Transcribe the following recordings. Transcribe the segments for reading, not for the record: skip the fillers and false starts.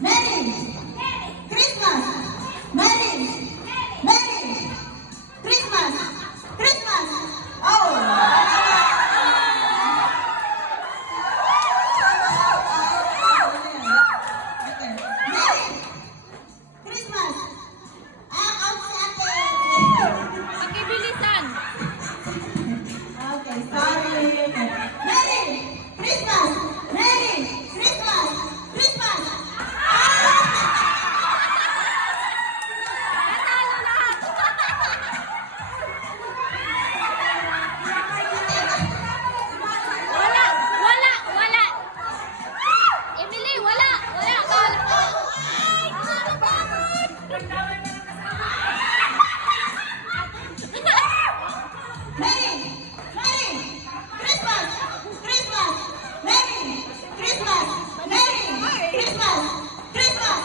Merry Christmas! Merry Christmas! Christmas! Oh! Merry Christmas! Out si ate! Pakibilisan. Okay, sorry. Merry Christmas! Merry Christmas! Christmas! Natalo lahat. Wala, wala, wala. Emily, wala, wala. Merry Christmas! Christmas! Merry Christmas! Merry Christmas! Christmas!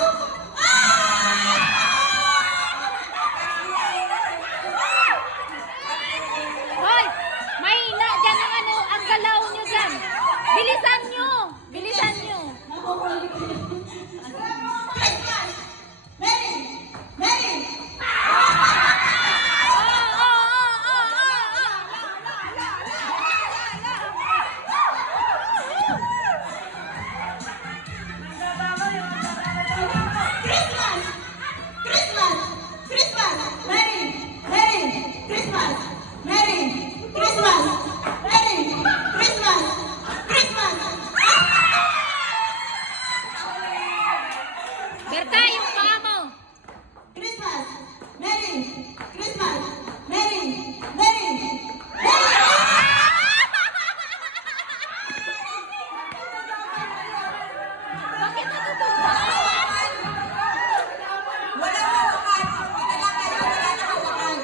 Hoy, mahina dyan ang ano, ang galaw nyo dyan. Bilisan nyo, bilisan nyo. Christmas! Merry! Christmas! Christmas! Christmas! Merry Christmas! Merry Christmas! Merry Christmas! Christmas! Berta, yung paa mo. Christmas! Merry Christmas! Merry! Bakit natutumba?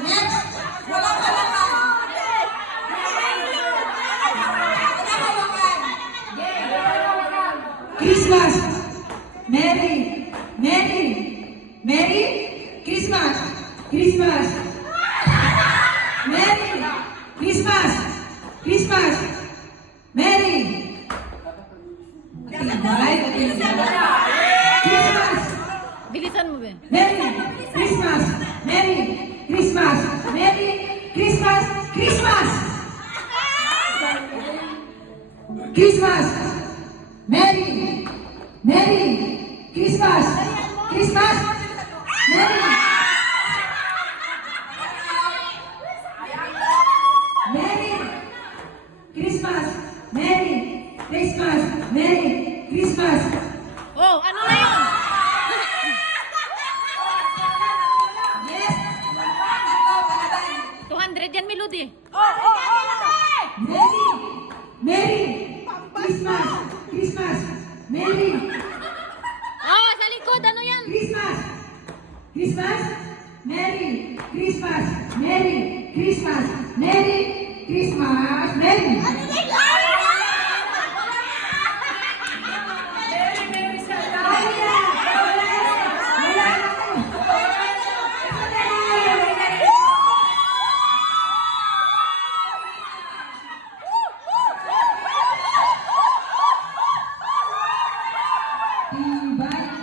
Next! Christmas! Merry Christmas! Christmas! Merry Christmas! Christmas! Merry! Christmas! Bilisan mo, Ben. Merry Christmas! Merry Christmas! Merry Christmas! Christmas! Christmas! Merry Christmas! Christmas! Merry Christmas! Merry Christmas! Merry Christmas! Oh, ano na yun? Yes! 200 yan, Melody. Merry Christmas! Christmas! Merry Oh, sa likod, ano yan? Christmas! Christmas! Merry Christmas! Merry Christmas! Merry Christmas! Merry! Invite